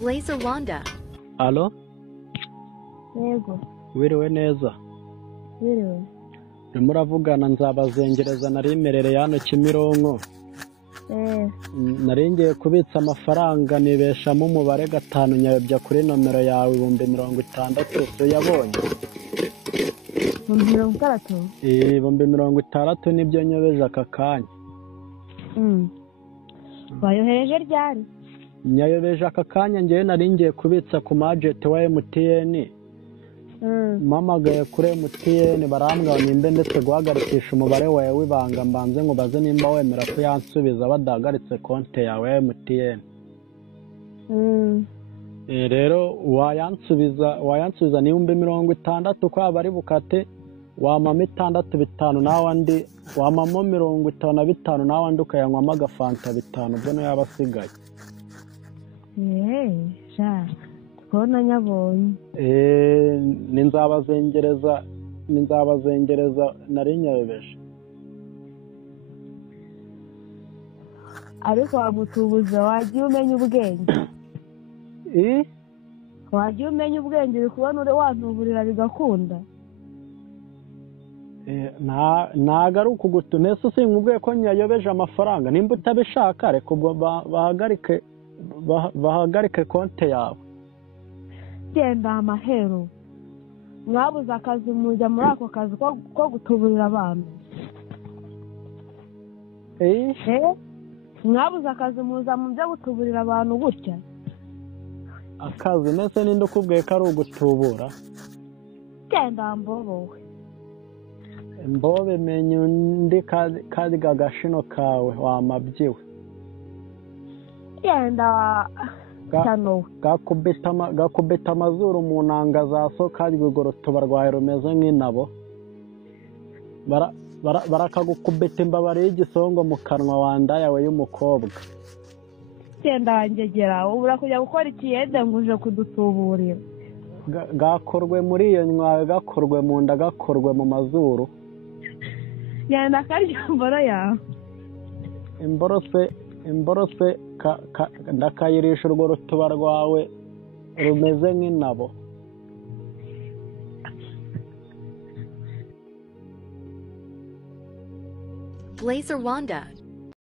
Blazer Wanda. Alo, Yego, wiriwe neza. biriwe. Urimo uravugana Nzabazengereza nari mmerereye hano Kimironko. Nari ngiye kubitsa amafaranga nibeshamo umubare 5 nyayobya kuri nomero yawe 60,000 uyabonye. 60,000? 60,000 nibyo nyobeje aka kanya. Wayohereje ryari? Nyayobeje aka kanya ngewe nari ngiye kubitsa ku majeti wa MTN. Mamagaye kuri MTN barambwira nimbe ndetse guhagarikisha umubare wawe w'ibanga mbanze ngo baze nimba wemera ko yansubiza badahagaritse konti yawe ya MTN. Rero wayansubiza ni 60,000 ko abari bukate wamama 65 nawe andi wamamo 55 nawe andi ukayanywamo agafanta 5 ubwo no yabasigaye. Sha twona nyabonye. Ni Nzabazengereza nari nyayobeje. Ariko wamutubuza wagiye umenya ubwenge. Wagiye umenya ubwenge bikubona uri wantuburira bigakunda. Ntago ari ukugutunesa usinkubwiye ko nyayobeje amafaranga nimba utabishaka reka ubwo bahagarike konti yawe. Genda amahero mwabuze akazi mujya muri ako kazi ko gutuburira abantu. Mwabuze akazi muza mu byo gutuburira abantu gutya. Akazi nese ninde ukubwiye ko ari ugutubura? Genda mbobowe. Mbobe menye undi kadi gagashino kawe wamabyiwe. Genda cyano gakubita amazuru mu nanga za so kandi rugorotoba rwawe rumeze nk'inabo barakagukubita imbabare y'igisongo mu kanwa wanda yawe y'umukobwa. Genda wangegera ubura kujya gukora ikiyede ngo uje kudutuburira. Gakorwe muri iyo nywawe gakorwe mu nda gakorwe mu mazuru. Genda karya mboro yawe. Imborose ndakayirisha urwo rutuba rwawe rumeze nk'inabo. Blazer Wanda.